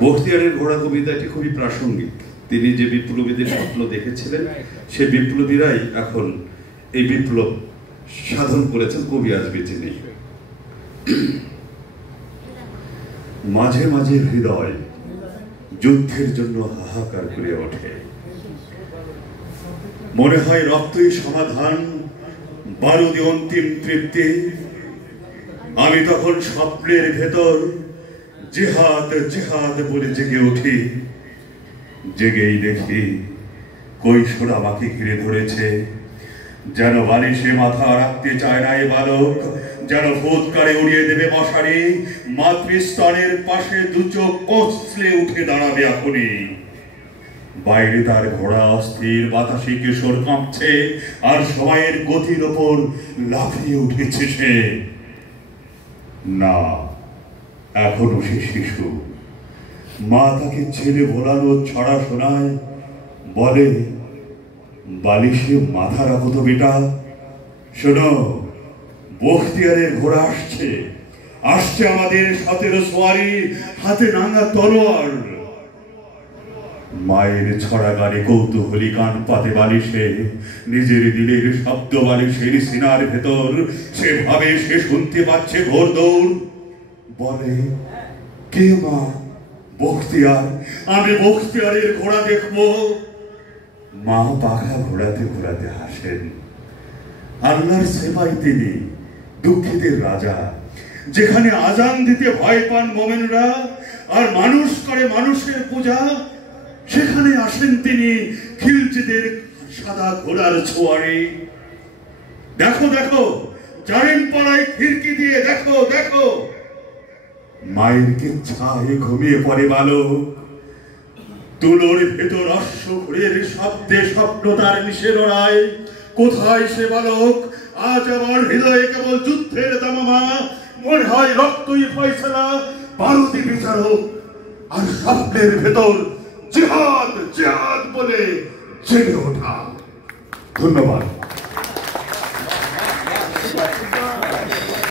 বখতিয়ারের ঘোড়া কবিতাটি খুবই প্রাসঙ্গিক। তিনি যে বিপ্লবীদের স্বপ্ন দেখেছিলেন সে বিপ্লবীরাই এখন এই বিপ্লব সাধন করেছেন, কবি আজ বেঁচে নেই। মাঝে মাঝে হৃদয় যুদ্ধের জন্য হাহাকার করে ওঠে, মনে হয় রক্তই সমাধান, বারুদে অন্তিম তৃপ্তি। আমি তখন স্বপ্নের ভেতর জিহাদ জিহাদ বলে জেগে উঠি। জেগেই দেখি কৈশোর আমাকে ঘিরে ধরেছে, যেন বালিশে মাথা রাখতে চায় না এ বালক, যেন ফুৎকারে উড়িয়ে দেবে মশারি। মাতৃস্তনের পাশে দু চোখ কচলে উঠে দাঁড়াবে এখনই। বাইরে তার ঘোড়া অস্থির, বাতাসে কিশোর কাঁপছে, আর সময়ের গতির ওপর লাফিয়ে উঠেছে সে। না, এখনো সে শিশু। মা তাকে ছেলে ভোলানোর ছড়া শোনায়, বলে বালিশে মাথা রাখো তো বেটা। শোনো, বখতিয়ারের ঘোড়া আসছে, আসছে আমাদের 17 সোয়ারি, হাতে নাঙ্গা তলোয়ার। মায়ের ছড়া গানে কৌতূহলী কান পাতে বালিশে, নিজের দিলের শব্দ বালিশের সিনার ভেতর। সে ভাবে সে শুনতে পাচ্ছে ঘোর দৌড়। বলে, কে মা? বখতিয়ার। আমি বখতিয়ারের ঘোড়া দেখবো। মা পাখা ঘোরাতে ঘোরাতে হাসেন। আল্লাহর সেবাই তিনি, দুঃখীদের রাজা। যেখানে আজান দিতে ভয় পান মোমেনরা আর মানুষ করে মানুষের পূজা, সেখানে আসেন তিনি খিলচিদের সাদা ঘোড়ার ছোয়ারে। দেখো দেখো, জারেন পাড়ায় খিড়কি দিয়ে দেখো দেখো। মায়ের কেচ্ছায় ঘুমিয়ে পড়ে বালক। তুলোর ভেতর অশ্বঘুরের শব্দে স্বপ্ন তার মিশে লড়াই। কোথায় সে বালক? আজ আমার হৃদয়ে কেবল যুদ্ধের দামামা। মনে হয় রক্তই ফয়সালা, বারুদি বিচারক। আর স্বপ্নের ভেতর জিহাদ জিহাদ বলে জেগে ওঠা। ধন্যবাদ।